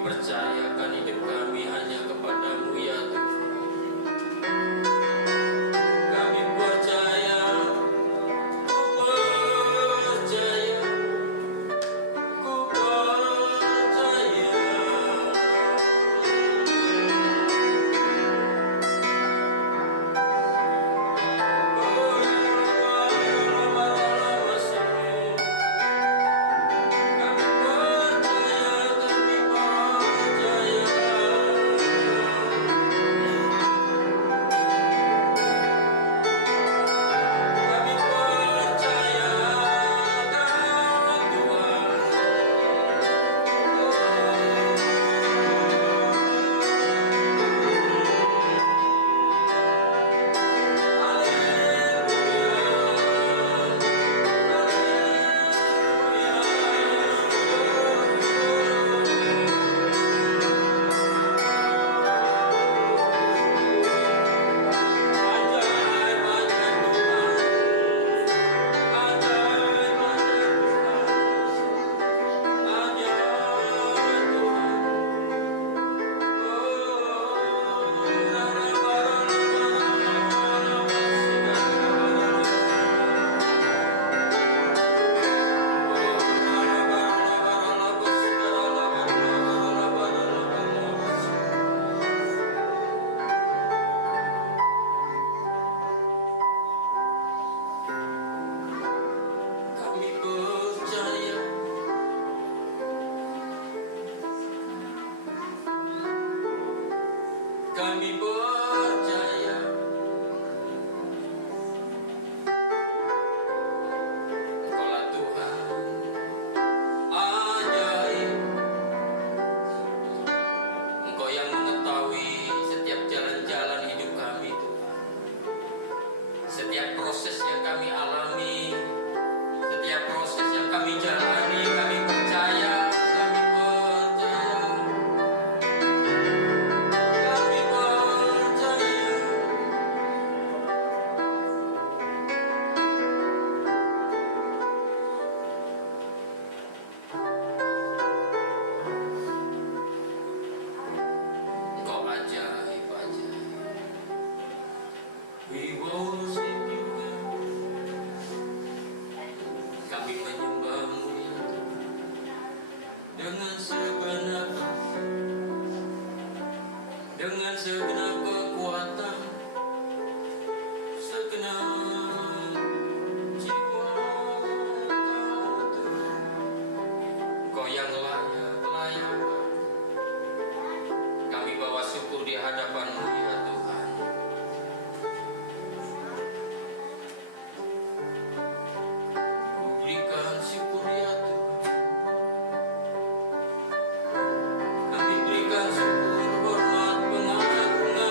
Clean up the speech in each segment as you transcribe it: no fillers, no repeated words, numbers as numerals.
percayakan hidup kami hanya kepadamu ya Tuhan. Kami percaya, ku percaya, ku percaya. Kami percaya, Engkaulah Tuhan ajaib. Engkau yang mengetahui setiap jalan-jalan hidup kami Tuhan. Setiap proses yang kami alami, setiap proses yang kami jalani, kami percaya. We worship you, God. Kami menyembah-Mu ya Tuhan, dengan segenap kekuatan, segenap jiwa Tuhan. Engkau yang layak. Kami bawa syukur di hadapan-Mu ya Tuhan. Berikan syukur ya Tuhan. Kami berikan syukur, hormat, pengagungan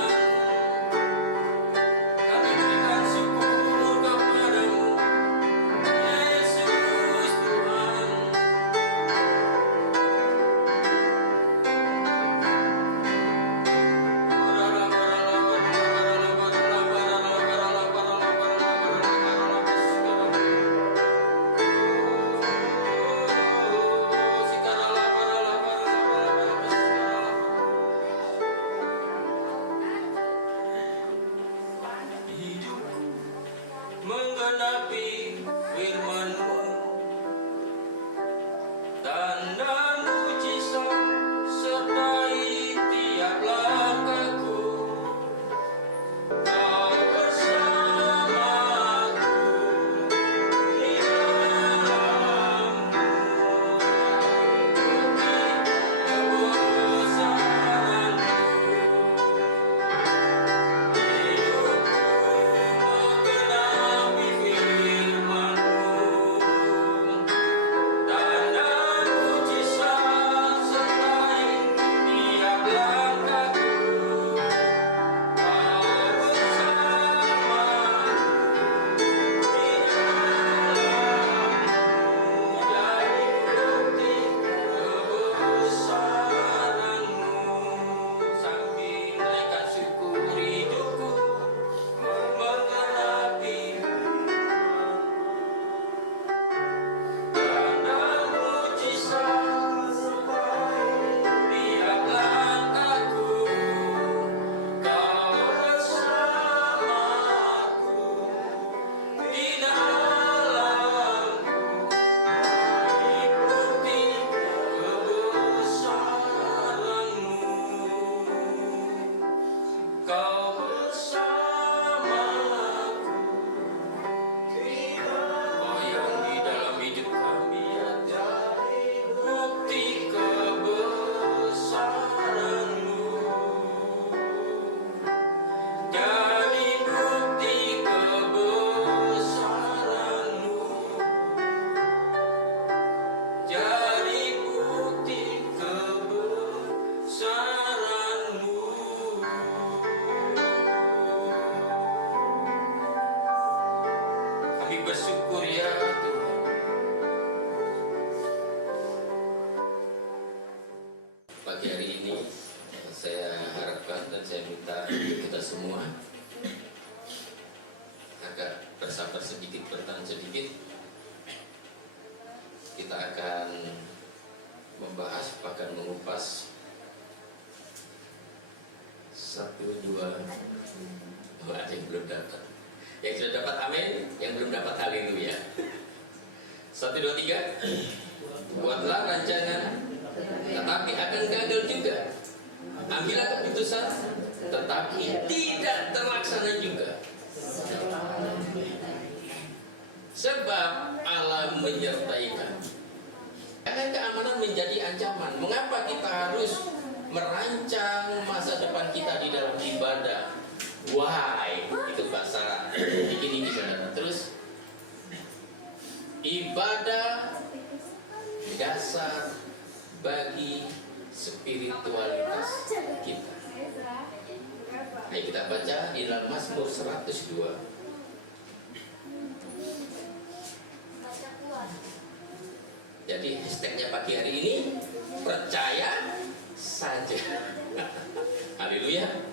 pagi hari ini saya harapkan dan saya minta kita semua agak bersabar sedikit, bertahan sedikit. Kita akan membahas, bahkan mengupas satu dua. Oh, ada yang belum dapat. Yang sudah dapat amin, yang belum dapat haleluya. 1, 2, 3. Buatlah rancangan, tetapi akan gagal juga. Ambillah keputusan, tetapi tidak terlaksana juga. Sebab Allah menyertai kami. Karena keamanan menjadi ancaman. Mengapa kita harus merancang masa depan kita di dalam ibadah? Why? Itu bahasa ini saudara. Terus ibadah dasar bagi spiritualitas kita. Ayo kita baca di dalam Mazmur 102. Jadi hashtagnya pagi hari ini percaya saja. Haleluya.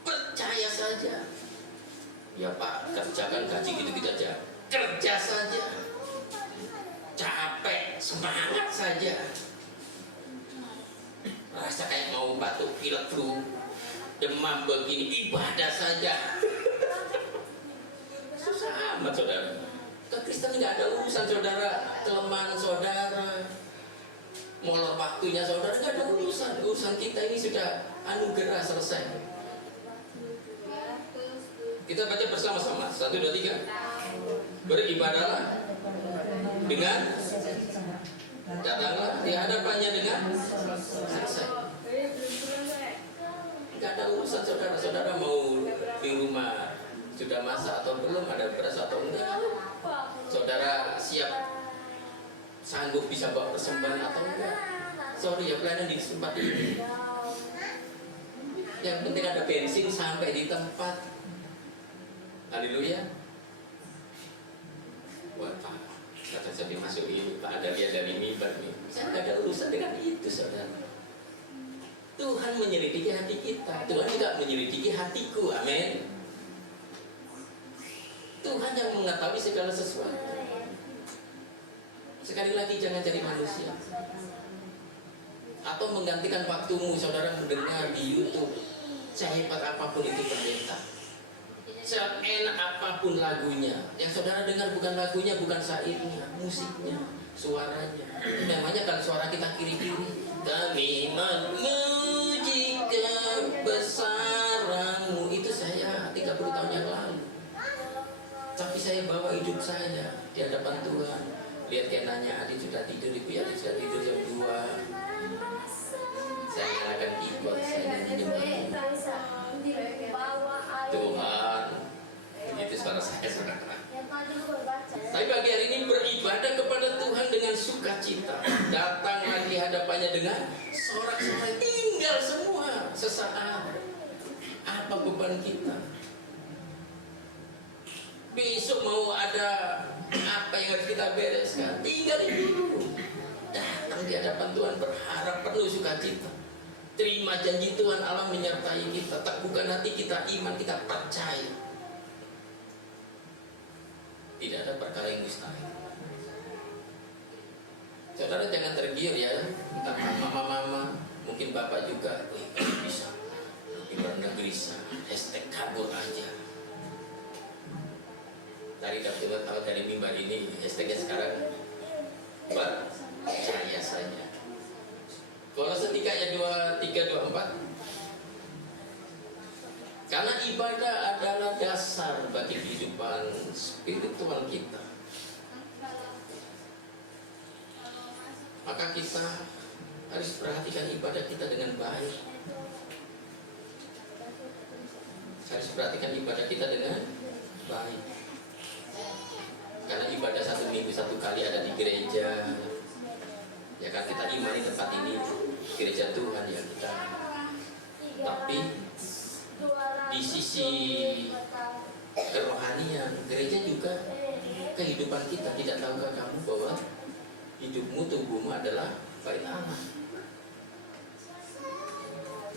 Percaya saja. Ya Pak, kerjakan gaji gitu aja. Kerja saja. Capek, semangat saja. Rasa kayak mau batuk, pilek, flu, demam begini, ibadah saja. Susah amat saudara. Kekristen nggak ada urusan saudara, kelemahan saudara, molor waktunya saudara, nggak ada urusan. Urusan kita ini sudah anugerah selesai. Kita baca bersama-sama. 1, 2, 3. Beribadahlah dengan, datanglah di hadapannya dengan selesai. Nggak ada urusan saudara. Saudara mau di rumah sudah masak atau belum, ada beras atau enggak. Saudara siap sanggup bisa bawa persembahan atau enggak. Sorry ya, pelayanan di tempat ini. Yang penting ada bensin sampai di tempat. Haleluya. Wah Pak, kata saya dimasukin, Pak ada lihat dari mimbar nih. Saya nggak ada urusan dengan itu saudara. Tuhan menyelidiki hati kita. Tuhan tidak menyelidiki hatiku, amin. Tuhan yang mengetahui segala sesuatu. Sekali lagi jangan jadi manusia atau menggantikan waktumu saudara mendengar di YouTube. Sehebat apapun itu pendeta, seenak apapun lagunya, yang saudara dengar bukan lagunya, bukan syairnya, musiknya, suaranya. Namanya kalau suara kita kiri-kiri, kami memuji kebesaran-Mu. Itu saya 30 tahun yang lalu. Tapi saya bawa hidup saya di hadapan Tuhan. Lihat kayak nanya, adik sudah tidur, ibu adik sudah tidur jam 2. Saya nyalakan keyboard, saya nyanyi Tuhan. Itu suara saya saudara. Tapi pagi hari ini beribadah kepada Tuhan dengan sukacita. Datang lagi hadapannya dengan sorak-sorai. Tinggal semua sesaat. Apa beban kita? Besok mau ada apa yang harus kita bereskan, tinggalin dulu. Datang di hadapan Tuhan berharap penuh sukacita. Terima janji Tuhan Allah menyertai kita. Teguhkan hati kita, iman kita, percaya. Tidak ada perkara yang mustahil. Saudara jangan tergiur ya. Entah mama-mama, mungkin bapak juga. Bisa di luar negeri bisa. Hashtag kabur aja. Tadi Tuhan tahu dari mimbar ini, hashtagnya sekarang percaya saja. Kolose 3 ayat 23-24. Karena ibadah adalah dasar bagi kehidupan spiritual kita. Maka kita harus perhatikan ibadah kita dengan baik. Harus perhatikan ibadah kita dengan baik. Karena ibadah 1 minggu 1 kali ada di gereja. Ya kan kita imani tempat ini gereja Tuhan ya kita. Tapi di sisi kerohanian gereja juga kehidupan kita. Tidak tahukah kamu bahwa hidupmu, tubuhmu adalah bait Allah?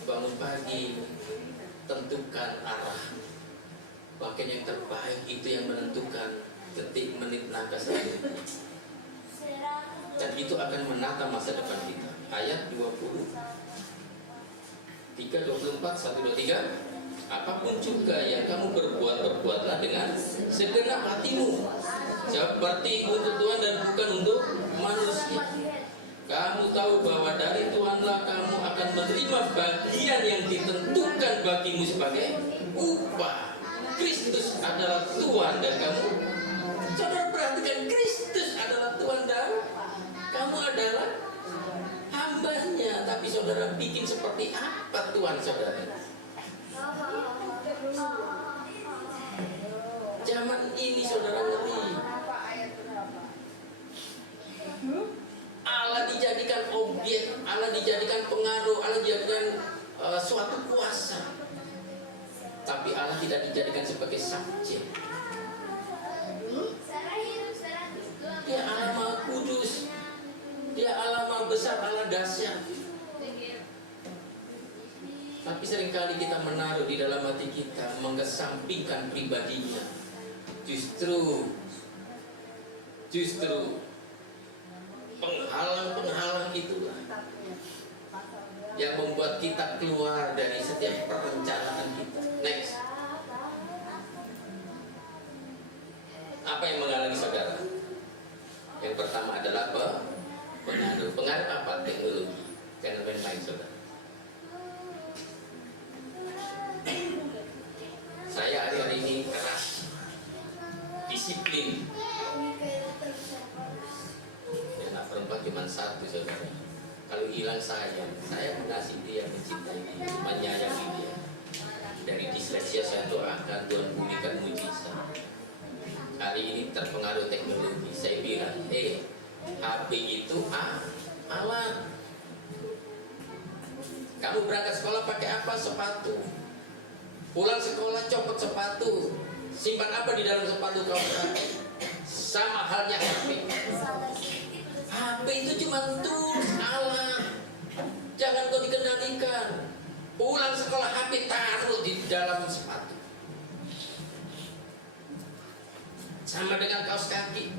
bangun pagi, tentukan arah. Bahkan yang terbaik itu yang menentukan detik, menit, langkah selanjutnya. Dan itu akan menata masa depan kita. Ayat 20 3:24, 1, 2, 3. Apapun juga yang kamu berbuat, berbuatlah dengan segenap hatimu, seperti untuk Tuhan dan bukan untuk manusia. Kamu tahu bahwa dari Tuhanlah kamu akan menerima bagian yang ditentukan bagimu sebagai upah. Kristus adalah Tuhan dan kamu, saudara perhatikan, Kristus adalah Tuhan dan kamu adalah hambanya. Tapi saudara bikin seperti apa Tuhan saudara? Zaman ini saudara ngeri. Allah dijadikan objek, Allah dijadikan pengaruh, Allah dijadikan suatu kuasa. Tapi Allah tidak dijadikan sebagai subjek. Dia Allah Maha Kudus, Dia Allah Maha Besar, Allah dahsyat. Tapi seringkali kita menaruh di dalam hati kita, mengesampingkan pribadinya. Justru penghalang-penghalang itulah yang membuat kita keluar dari setiap perencanaan kita. Next. Apa yang menghalangi saudara? Yang pertama adalah pengaruh. Pengaruh apa? Teknologi. Jangan main-main saudara. Saya hari-hari ini keras, disiplin. Ya, anak perempuan cuma satu saudara. Kalau hilang saya mengasihi dia, mencintai dia, menyayangi dia. Dari disleksia saya doakan Tuhan berikan mujizat. Hari ini terpengaruh teknologi. Saya bilang, HP itu alat. Kamu berangkat sekolah pakai apa? Sepatu. Pulang sekolah copot sepatu. Simpan apa di dalam sepatu kamu pakai? Sama halnya HP. HP itu cuma tools, alat. Jangan kau dikendalikan. Pulang sekolah HP taruh di dalam sepatu. Sama dengan kaos kaki.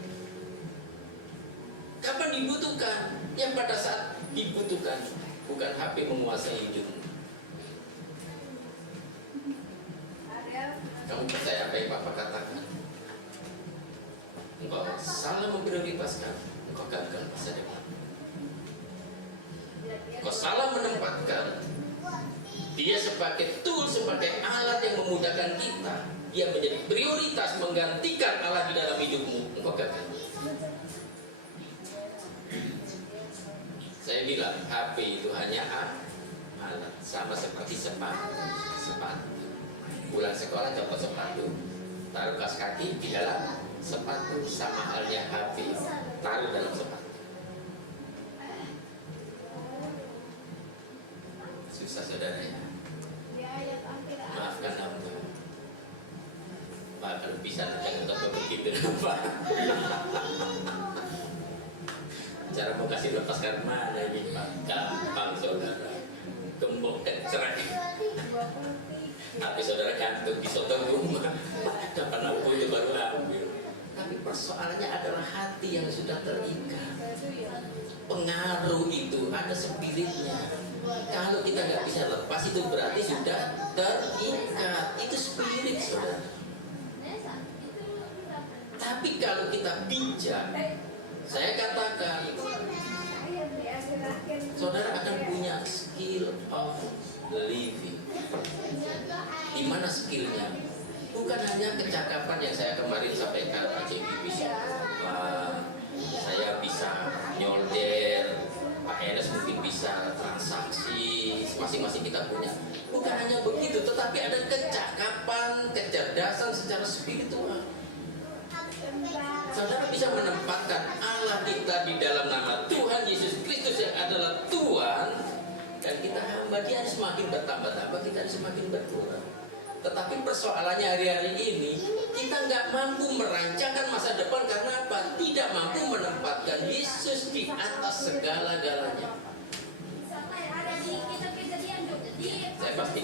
Kapan dibutuhkan? Yang pada saat dibutuhkan. Bukan HP menguasai hidupmu. Kamu percaya apa yang Papa katakan? Engkau salah memprioritaskan, engkau gagal masa depan. Engkau salah menempatkan dia sebagai tool, sebagai alat yang memudahkan kita. Dia menjadi prioritas menggantikan Allah di dalam hidupmu. Engkau gagal. Saya bilang HP itu hanya alat, sama seperti sepatu. Pulang sekolah copot sepatu, taruh kaos kaki di dalam sepatu, sama halnya HP, taruh dalam sepatu. Susah saudara ya. Maafkan hamba. Pak, kalau bisa jangan tetap begitu Pak. Cara mau kasih lepaskan mana ini Pak? Gampang saudara. Gembok dan cerai. Tapi saudara gantung di sotong rumah. Dapat lampu itu baru ambil. Tapi persoalannya adalah hati yang sudah terikat. Pengaruh itu ada spiritnya. Kalau kita nggak bisa lepas itu berarti sudah terikat. Itu spirit saudara. Tapi kalau kita bijak, saya katakan saudara akan punya skill of living. Di mana skillnya? Bukan hanya kecakapan yang saya kemarin sampaikan, Pak Ceki bisa, saya bisa nyolder, Pak Enes mungkin bisa transaksi, masing-masing kita punya. Bukan hanya begitu, tetapi ada kecakapan, kecerdasan secara spiritual. Saudara bisa menempatkan Allah kita di dalam nama Tuhan Yesus Kristus yang adalah Tuhan, dan kita hamba Dia semakin bertambah-tambah, kita semakin berkurang. Tetapi persoalannya hari-hari ini kita nggak mampu merancangkan masa depan karena apa? Tidak mampu menempatkan Yesus di atas segala-galanya.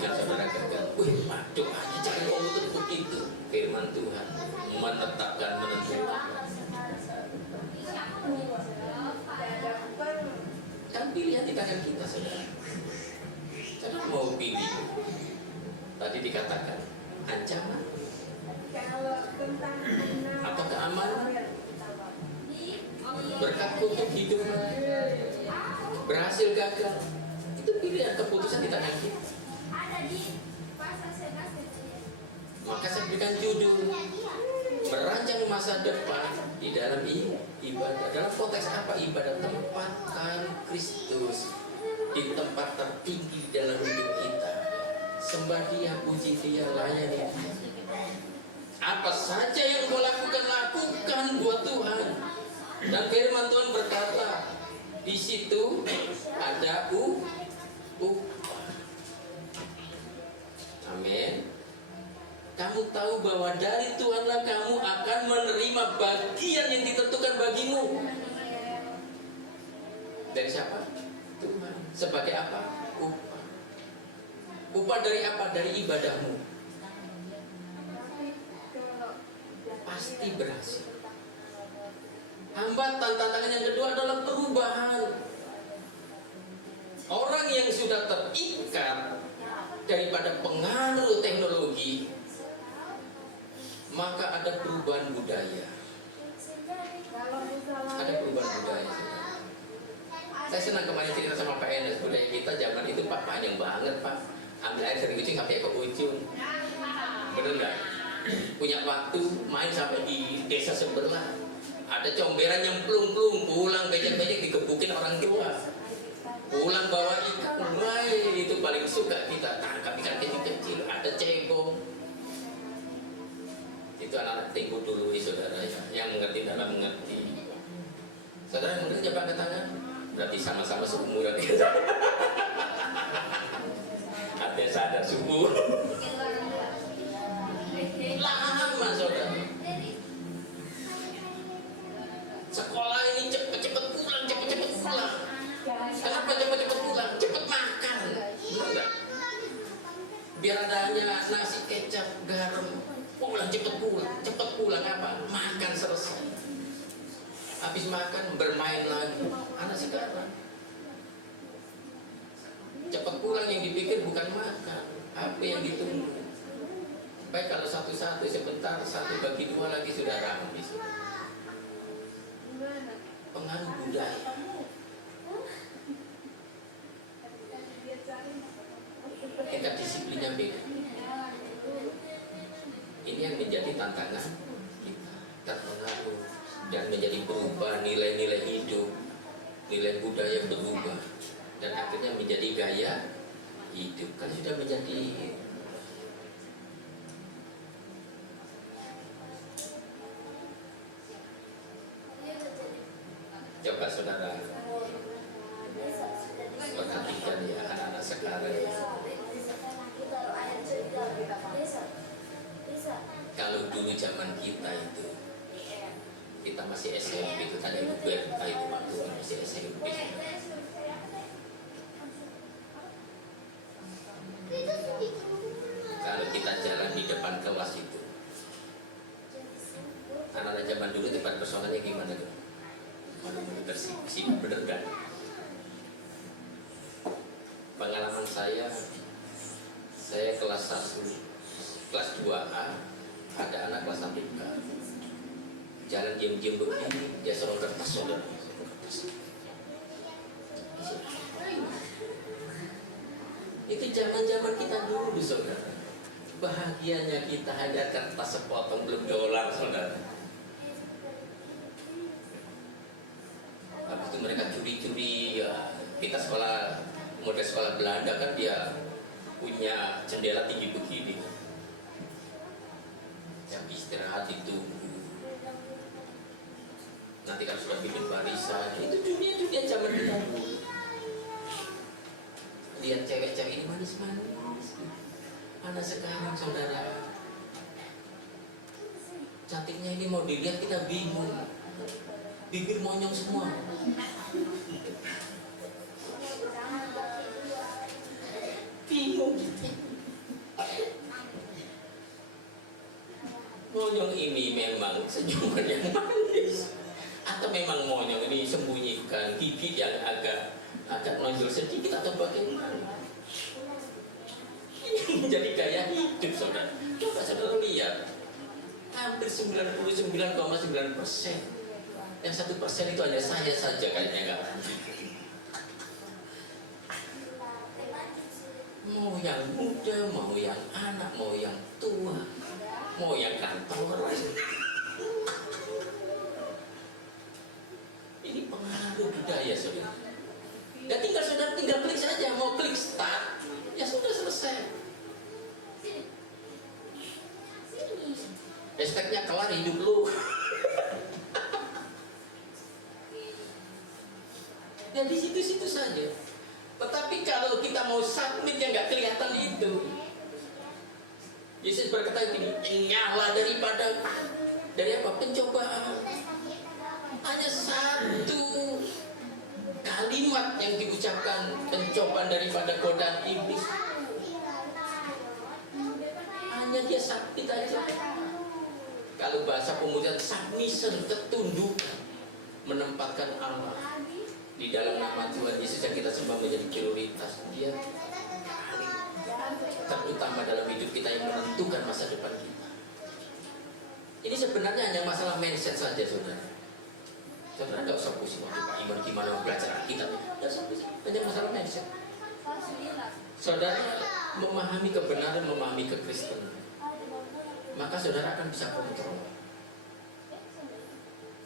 menjadikan saudara gagal. Wih, doanya jangan ngomong begitu. Firman Tuhan menetapkan, menentukan. Kan pilihan di tangan kita, saudara. Saudara mau pilih. Tadi dikatakan ancaman atau keamanan, berkat untuk hidup, berhasil gagal. Itu pilihan, keputusan di tangan kita. Maka saya berikan judul merancang masa depan di dalam ibadah. Dalam konteks apa ibadah? Tempatkan Kristus di tempat tertinggi dalam hidup kita. Sembah Dia, puji Dia, layani Dia. Apa saja yang kau lakukan, lakukan buat Tuhan. Dan firman Tuhan berkata, di situ ada upah. Amin. Kamu tahu bahwa dari Tuhanlah kamu akan menerima bagian yang ditentukan bagimu. Dari siapa? Tuhan. Sebagai apa? Upah. Upah dari apa? Dari ibadahmu. Pasti berhasil. Hambatan, tantangan yang kedua adalah perubahan. Orang yang sudah terikat daripada pengaruh teknologi, maka ada perubahan budaya. Ada perubahan budaya. Saya senang kemarin cerita sama Pak Enes, budaya kita zaman itu Pak panjang banget Pak. Ambil air dari kucing sampai ke ujung. Bener nggak? Punya waktu main sampai di desa sebelah. Ada comberan yang plung-plung, pulang becek-becek dikebukin orang tua. Pulang bawa ikan, itu paling suka kita tangkap ikan kecil-kecil. Ada cebong. Itu anak-anak Timur dulu saudara ya, yang mengerti dalam mengerti. Saudara yang mengerti jabat ke tangan, berarti sama-sama seumuran kita. Ada sadar subuh. Lama saudara. Sekolah ini cepet-cepet pulang, cepet-cepet pulang. Kenapa cepet-cepet pulang? Cepet makan. Enggak. Biar adanya nasi kecap, garam. Pulang, cepet pulang apa? Makan selesai. Habis makan bermain lagi. Anak sekarang cepet pulang, yang dipikir bukan makan, apa yang ditunggu. Baik kalau satu-satu sebentar, satu bagi dua lagi sudah habis. Pengaruh budaya. Tingkat disiplinnya beda. Ini yang menjadi tantangan kita, terpengaruh dan menjadi berubah nilai-nilai hidup, nilai budaya berubah dan akhirnya menjadi gaya hidup. Kan sudah menjadi coba saudara perhatikan ya anak-anak sekarang. Kalau dulu zaman kita itu, kita masih SMP, itu tadi itu Berta itu waktu masih SMP. Kalau kita jalan di depan kelas itu, anak-anak zaman dulu depan personalnya gimana tuh? Mana-mana bersih, bener kan? Pengalaman saya kelas 1, kelas 2A, ada anak kelas 1 jalan diam-diam begini, dia sorong kertas saudara. Itu zaman-zaman kita dulu saudara. Bahagianya kita hanya kertas sepotong, belum dolar saudara. Habis itu mereka curi-curi ya. Kita sekolah, model sekolah Belanda kan dia punya jendela tinggi begini. Yang istirahat itu nanti kan sudah bikin barisan. Itu dunia zaman kita. Lihat cewek-cewek ini manis-manis. Anak sekarang saudara, cantiknya ini mau dilihat kita bingung. Bibir monyong semua. Bingung. monyong ini memang senyuman yang manis, atau memang monyong ini sembunyikan gigi yang agak nonjol sedikit, atau bagaimana? Ini menjadi gaya hidup, saudara. Coba saudara lihat, hampir 99,9%. Yang 1% itu hanya saya saja kayaknya enggak. Mau yang muda, mau yang anak, mau yang tua, mau yang kantoran. Ini pengaruh budaya, saudara. Dan saudara tinggal klik saja, mau klik start, ya sudah selesai. Hashtagnya kelar hidup lu. Ya di situ-situ saja. Tetapi kalau kita mau submit yang nggak kelihatan itu, Yesus berkata gini, nyala dari apa? Pencobaan. Hanya satu kalimat yang diucapkan pencobaan daripada godaan iblis. Hanya dia submit aja. Kalau bahasa pemujian submission, ketundukan, menempatkan Allah di dalam nama Tuhan Yesus yang kita sembah menjadi prioritas. Dia terutama dalam hidup kita yang menentukan masa depan kita. Ini sebenarnya hanya masalah mindset saja, saudara. Saudara nggak usah pusing waktu Pak Iman gimana belajar kita. Nggak usah pusing, hanya masalah mindset. Saudara memahami kebenaran, memahami kekristenan, maka saudara akan bisa kontrol.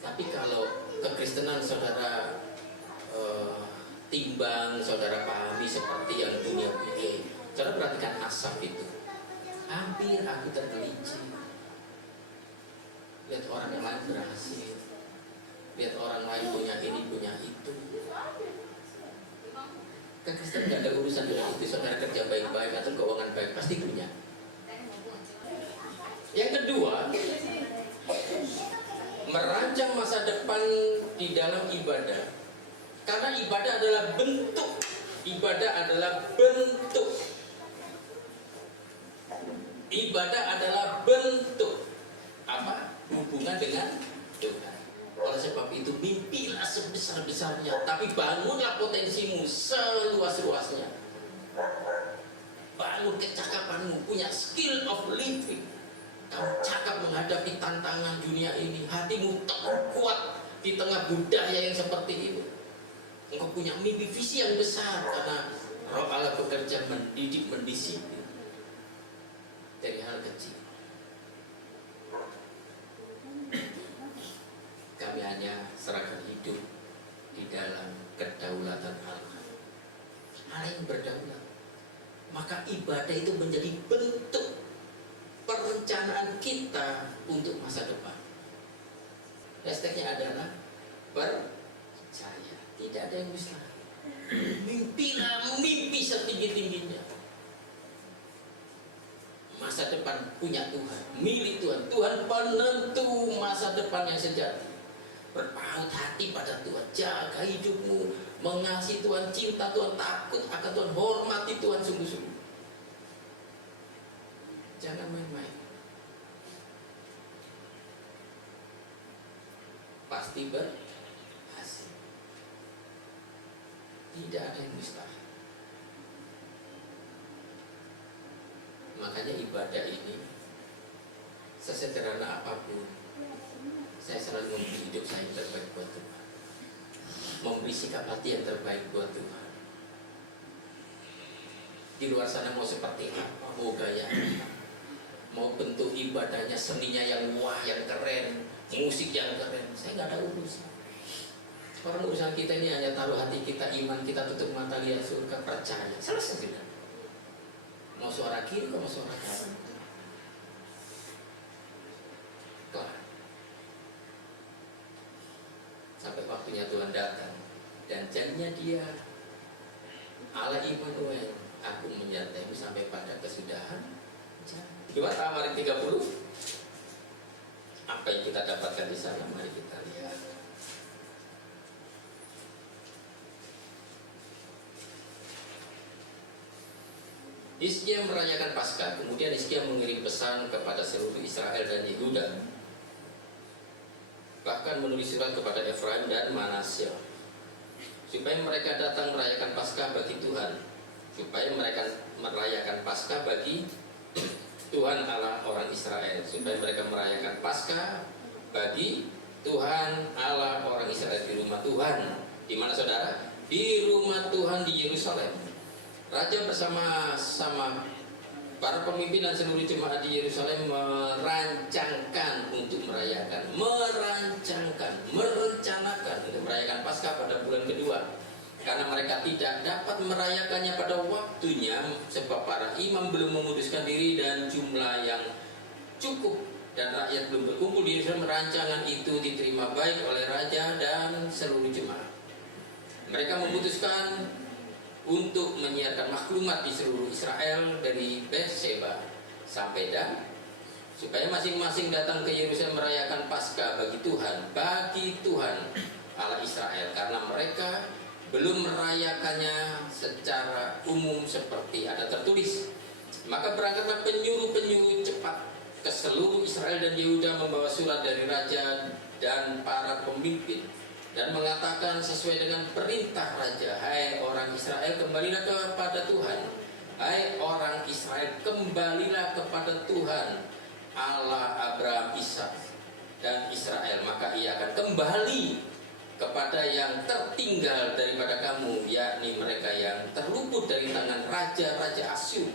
Tapi kalau kekristenan saudara timbang, saudara pahami seperti yang dunia punya, saudara perhatikan asap itu. Hampir aku tergelincir. Lihat orang yang lain berhasil, lihat orang lain punya ini, punya itu. Kekristenan tidak ada urusan dengan itu. Saudara kerja baik-baik atau keuangan baik pasti punya. Yang kedua, merancang masa depan di dalam ibadah. Karena ibadah adalah bentuk. Ibadah adalah bentuk. Ibadah adalah bentuk apa? Hubungan dengan Tuhan. Oleh sebab itu mimpilah sebesar-besarnya, tapi bangunlah potensimu seluas-luasnya. Bangun kecakapanmu, punya skill of living. Kamu cakap menghadapi tantangan dunia ini. Hatimu teguh kuat di tengah budaya yang seperti itu. Engkau punya mimpi visi yang besar karena Roh Allah bekerja mendidik, mendisiplin dari hal kecil. Kami hanya serahkan hidup di dalam kedaulatan Allah. Allah yang berdaulat. Maka ibadah itu menjadi bentuk perencanaan kita untuk masa depan. Hashtagnya adalah percaya. Tidak ada yang mustahil. Mimpilah mimpi setinggi-tingginya. Masa depan punya Tuhan, milik Tuhan. Tuhan penentu masa depan yang sejati. Berpaut hati pada Tuhan, jaga hidupmu, mengasihi Tuhan, cinta Tuhan, takut akan Tuhan, hormati Tuhan sungguh-sungguh. Jangan main-main. Pasti berhasil. Tidak ada yang mustahil. Makanya ibadah ini, sesederhana apapun, saya selalu memberi hidup saya yang terbaik buat Tuhan, memberi sikap hati yang terbaik buat Tuhan. Di luar sana mau seperti apa, mau gaya apa, mau bentuk ibadahnya, seninya yang wah, yang keren, musik yang keren, saya nggak ada urusan. Orang urusan kita ini hanya taruh hati kita, iman kita, tutup mata lihat surga, percaya, selesai sudah. Mau suara kiri, mau suara kanan, kelar. Sampai waktunya Tuhan datang dan janjinya Dia, Allah Immanuel, aku menyertaimu sampai pada kesudahan. Gimana Tawarin 30? Apa yang kita dapatkan di sana? Mari kita lihat. Hizkia merayakan Paskah. Kemudian Hizkia mengirim pesan kepada seluruh Israel dan Yehuda, bahkan menulis surat kepada Efraim dan Manasya, supaya mereka datang merayakan Paskah bagi Tuhan, supaya mereka merayakan Paskah bagi Tuhan Allah orang Israel, supaya mereka merayakan Paskah bagi Tuhan Allah orang Israel di rumah Tuhan. Di mana saudara? Di rumah Tuhan di Yerusalem. Raja bersama-sama para pemimpin dan seluruh jemaat di Yerusalem merencanakan untuk merencanakan untuk merayakan Paskah pada bulan kedua, karena mereka tidak dapat merayakannya pada waktunya sebab para imam belum memutuskan diri dan jumlah yang cukup dan rakyat belum berkumpul di Yerusalem. Rancangan itu diterima baik oleh raja dan seluruh jemaat. Mereka memutuskan untuk menyiarkan maklumat di seluruh Israel dari Berseba sampai Dan, supaya masing-masing datang ke Yerusalem merayakan Paskah bagi Tuhan Allah Israel, karena mereka belum merayakannya secara umum seperti ada tertulis. Maka berangkatlah penyuruh-penyuruh cepat ke seluruh Israel dan Yehuda membawa surat dari raja dan para pemimpin dan mengatakan sesuai dengan perintah raja, hai orang Israel, kembalilah kepada Tuhan. Hai orang Israel, kembalilah kepada Tuhan Allah Abraham, Ishak dan Israel, maka ia akan kembali kepada yang tertinggal daripada kamu, yakni mereka yang terluput dari tangan raja-raja Asyur.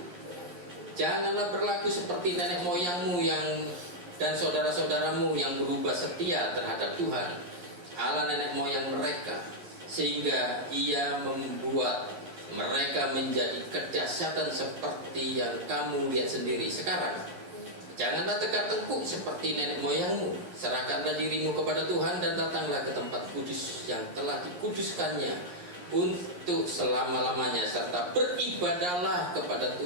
Janganlah berlaku seperti nenek moyangmu dan saudara-saudaramu yang berubah setia terhadap Tuhan Allah nenek moyang mereka, sehingga ia membuat mereka menjadi kedahsyatan seperti yang kamu lihat sendiri sekarang. Janganlah tegak-tengkuk seperti nenek moyangmu. Serahkanlah dirimu kepada Tuhan dan datanglah ke tempat kudus yang telah dikuduskannya untuk selama-lamanya, serta beribadahlah kepada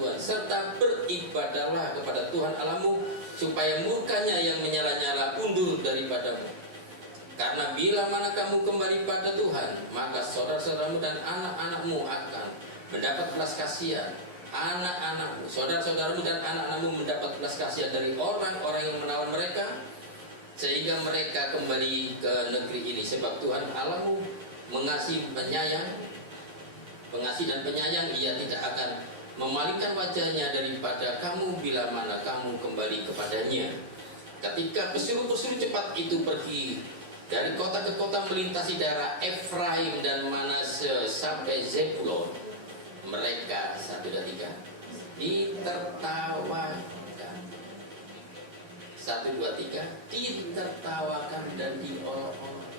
Tuhan Allahmu, supaya murkanya yang menyala-nyala undur daripadamu. Karena bila mana kamu kembali pada Tuhan, maka saudara-saudaramu dan anak-anakmu akan mendapat belas kasihan. Anak-anakmu, saudara-saudaramu dan anak-anakmu mendapat belas kasihan dari orang-orang yang menawan mereka, sehingga mereka kembali ke negeri ini. Sebab Tuhan Allahmu pengasih dan penyayang, ia tidak akan memalingkan wajahnya daripada kamu bila mana kamu kembali kepadanya. Ketika pesuruh-pesuruh cepat itu pergi dari kota ke kota melintasi daerah Efraim dan Manasye sampai Zebulon, mereka 1, 2, 3 ditertawakan. 1, 2, 3 ditertawakan dan diolok-olok.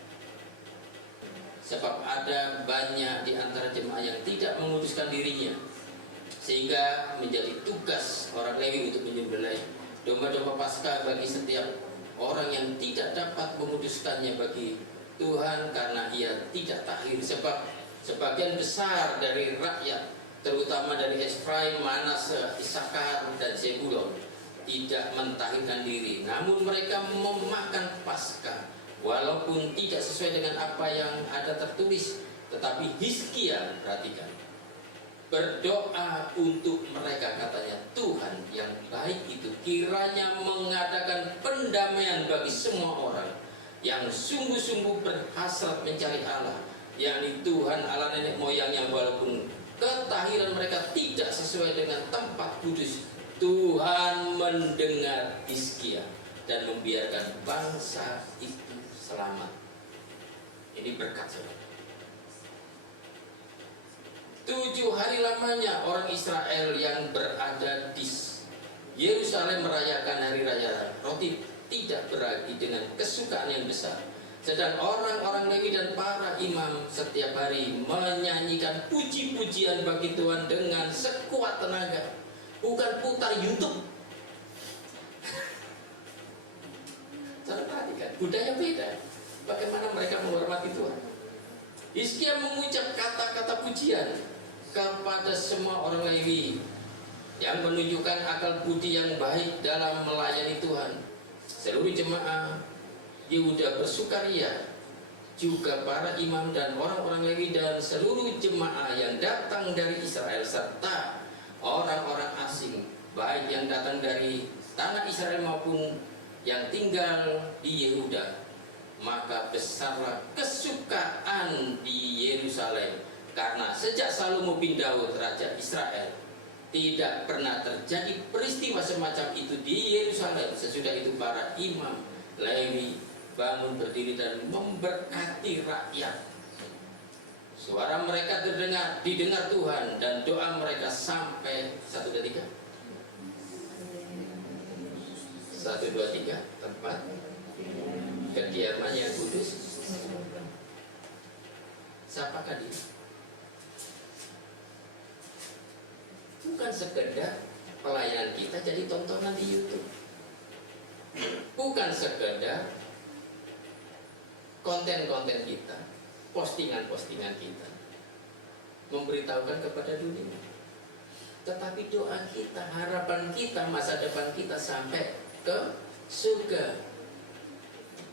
Sebab ada banyak di antara jemaah yang tidak menguduskan dirinya, sehingga menjadi tugas orang Lewi untuk menyembelih domba-domba Paskah bagi setiap orang yang tidak dapat menguduskannya bagi Tuhan, karena ia tidak tahir. Sebab sebagian besar dari rakyat, terutama dari Efraim, Manasye, Isakar dan Zebulon, tidak mentahirkan diri, namun mereka memakan Paskah walaupun tidak sesuai dengan apa yang ada tertulis. Tetapi Hizkia, perhatikan, berdoa untuk mereka, katanya, Tuhan yang baik itu kiranya mengadakan pendamaian bagi semua orang yang sungguh-sungguh berhasrat mencari Allah, yakni Tuhan Allah nenek moyang, yang walaupun ketahiran mereka tidak sesuai dengan tempat kudus, Tuhan mendengar Hizkia dan membiarkan bangsa itu selamat. Ini berkat, saudara. 7 hari lamanya orang Israel yang berada di Yerusalem merayakan hari raya roti tidak beragi dengan kesukaan yang besar. Sedang orang-orang Lewi dan para imam setiap hari menyanyikan puji-pujian bagi Tuhan dengan sekuat tenaga. Bukan putar YouTube. Saudara perhatikan, budaya beda. Bagaimana mereka menghormati Tuhan. Hizkia mengucap kata-kata pujian kepada semua orang Lewi yang menunjukkan akal budi yang baik dalam melayani Tuhan. Seluruh jemaah Yehuda bersukaria, juga para imam dan orang-orang Lewi dan seluruh jemaah yang datang dari Israel, serta orang-orang asing, baik yang datang dari tanah Israel maupun yang tinggal di Yehuda, maka besarlah kesukaan di Yerusalem, karena sejak Salomo bin Daud raja Israel tidak pernah terjadi peristiwa semacam itu di Yerusalem. Sesudah itu para imam Lewi bangun berdiri dan memberkati rakyat. Suara mereka didengar Tuhan, dan doa mereka sampai 1, 2, 3. 1, 2, 3 tempat kediamannya yang kudus. Siapakah dia? Bukan sekedar pelayanan kita jadi tontonan di YouTube, bukan sekedar konten-konten kita, postingan-postingan kita memberitahukan kepada dunia, tetapi doa kita, harapan kita, masa depan kita sampai ke surga,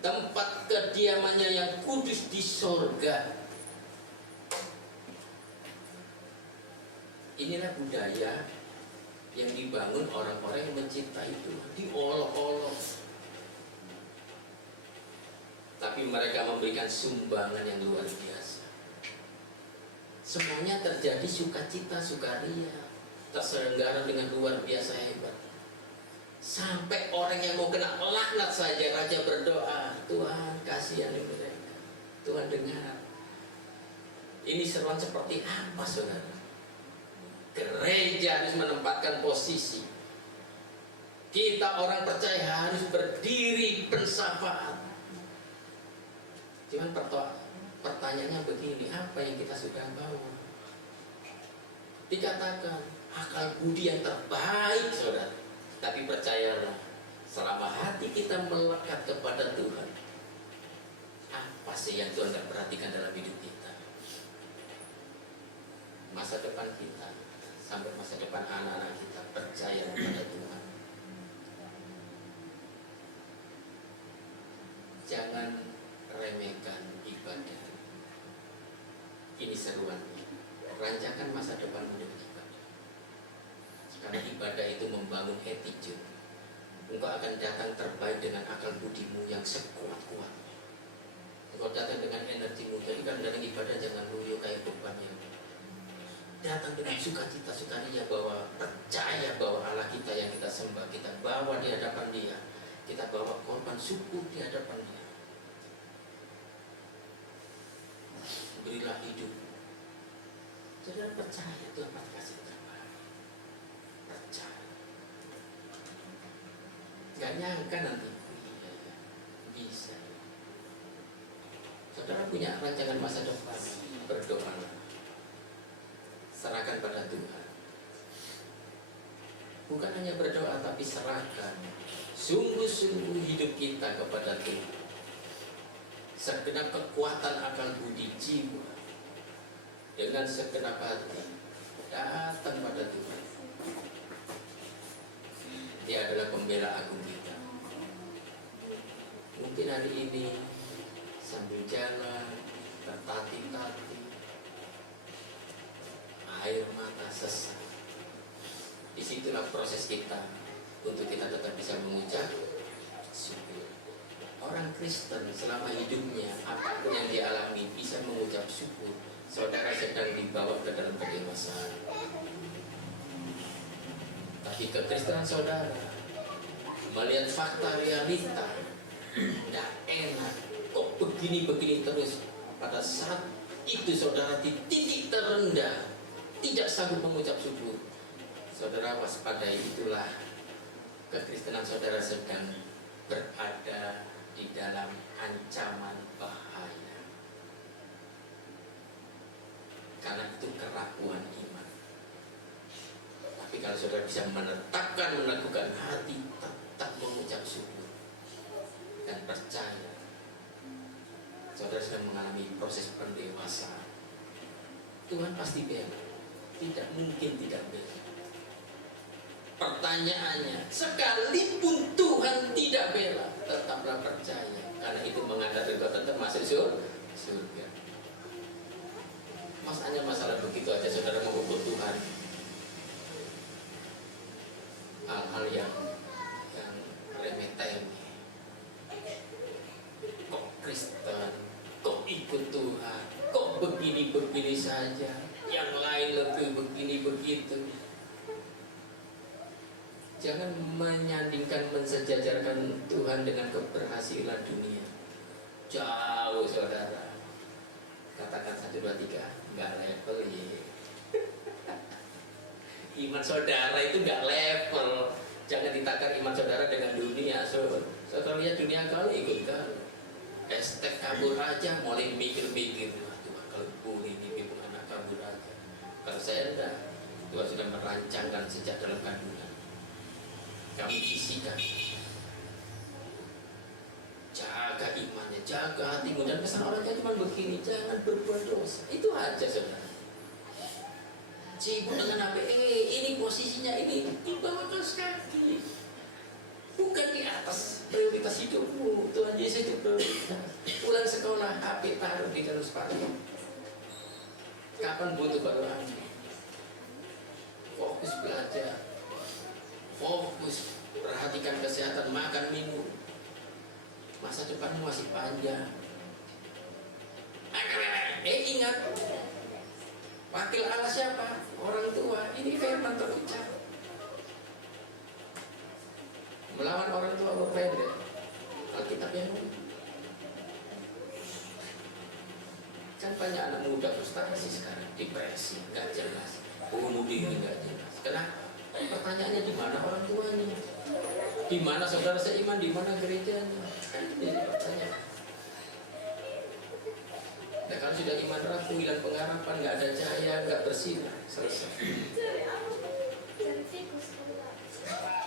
tempat kediamannya yang kudus di sorga. Inilah budaya yang dibangun orang-orang yang mencintai Tuhan, diolok-olok. Tapi mereka memberikan sumbangan yang luar biasa. Semuanya terjadi sukacita, sukaria, terselenggara dengan luar biasa hebat. Sampai orang yang mau kena laknat saja, raja berdoa, Tuhan kasihani mereka, Tuhan dengar. Ini seruan seperti apa, saudara? Gereja harus menempatkan posisi. Kita orang percaya harus berdiri bersyafaat. Cuman pertanyaannya begini, apa yang kita sudah bawa? Dikatakan akal budi yang terbaik, saudara. Tapi percayalah, selama hati kita melekat kepada Tuhan, apa sih yang Tuhan tidak perhatikan dalam hidup kita? Masa depan kita, sampai masa depan anak-anak kita percaya kepada Tuhan. Jangan remehkan ibadah. Ini seruannya. Rancangan masa depan dengan ibadah. Karena ibadah itu membangun attitude. Engkau akan datang terbaik dengan akal budimu yang sekuat-kuatnya. Engkau datang dengan energimu. Jadi kan dalam ibadah jangan loyo kayak bebannya. Datang dengan sukacita, sukaria, bahwa percaya bahwa Allah kita yang kita sembah, kita bawa di hadapan Dia, kita bawa korban syukur di hadapan Dia. Berilah hidup. Saudara percaya Tuhan pasti kasih terbaik. Percaya. Gak nyangka nanti bisa. Saudara punya rancangan masa depan, berdoa. Serahkan pada Tuhan. Bukan hanya berdoa, tapi serahkan sungguh-sungguh hidup kita kepada Tuhan. Segenap kekuatan akal budi jiwa, dengan segenap hati datang pada Tuhan. Dia adalah pembela agung kita. Mungkin hari ini sambil jalan tertatih-tatih, air mata sesak. Disitulah proses kita untuk kita tetap bisa mengucap syukur. Orang Kristen selama hidupnya apapun yang dialami bisa mengucap syukur. Saudara sedang dibawa ke dalam kedewasaan. Tapi kekristenan saudara melihat fakta realita, tidak enak, kok begini-begini terus. Pada saat itu saudara di titik terendah, tidak sanggup mengucap syukur. Saudara waspadai, itulah kekristenan saudara sedang berada di dalam ancaman bahaya. Karena itu kerapuan iman. Tapi kalau saudara bisa menetapkan, meneguhkan hati, tetap mengucap syukur dan percaya, saudara sedang mengalami proses pendewasaan. Tuhan pasti bela. Tidak mungkin tidak bela. Pertanyaannya, sekalipun Tuhan tidak bela, tetaplah percaya, karena itu mengandalkan kau tetap masuk surga. Mas hanya masalah begitu aja saudara mengukur Tuhan. saja, yang lain lebih begini begitu. Jangan menyandingkan, mensejajarkan Tuhan dengan keberhasilan dunia. Jauh saudara. Katakan 1, 2, 3, nggak level ya. Iman saudara itu nggak level. Jangan ditakar iman saudara dengan dunia. Saudara lihat dunia kali ikut kan. Estek kabur aja, mulai mikir-mikir. Wah, Tuhan kalau boleh ini anak kabur aja. Kalau saya enggak, Tuhan sudah merancangkan sejak dalam kandungan. Kami isikan. Jaga imannya, jaga hatimu. Dan pesan orangnya cuma begini, jangan berbuat dosa. Itu aja saudara. Sibuk dengan apa? Ini posisinya ini di bawah kaos kaki, bukan di atas prioritas hidupmu. Tuhan Yesus itu prioritas. Pulang sekolah, HP taruh di dalam sepatu. Kapan butuh baru ambil. Fokus belajar, fokus perhatikan kesehatan, makan minum. Masa depanmu masih panjang. Ingat, wakil Allah siapa? Orang tua. Ini firman terucap. Melawan orang tua berbeda. Alkitab yang kan banyak anak muda frustasi sekarang, depresi, nggak jelas, bunuh diri nggak jelas. Kenapa? Pertanyaannya di mana orang tuanya? Di mana saudara seiman? Di mana gerejanya? Kan ini pertanyaan. Nah, kalau sudah iman rapuh, hilang pengharapan, nggak ada cahaya, nggak bersinar, selesai.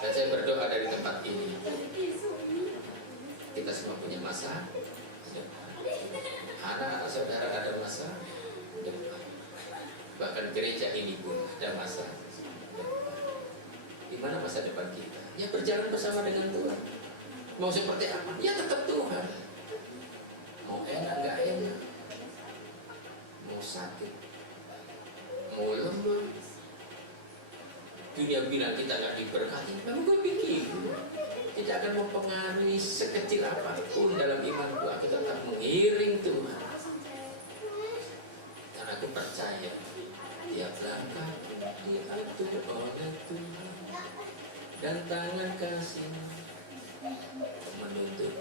Dan saya berdoa dari tempat ini, kita semua punya masa depan. Anak-anak saudara ada masa depan. Bahkan gereja ini pun ada masa depan. Di mana masa depan kita? Ya berjalan bersama dengan Tuhan. Mau seperti apa? Ya tetap Tuhan. Mau enak nggak enak, mau sakit, mau lemah, dunia bilang kita nggak diberkati, memang gue pikir tidak akan mempengaruhi sekecil apapun dalam imanku. Aku tetap mengiring Tuhan, karena aku percaya tiap langkah diatur oleh Tuhan dan tangan kasih menuntut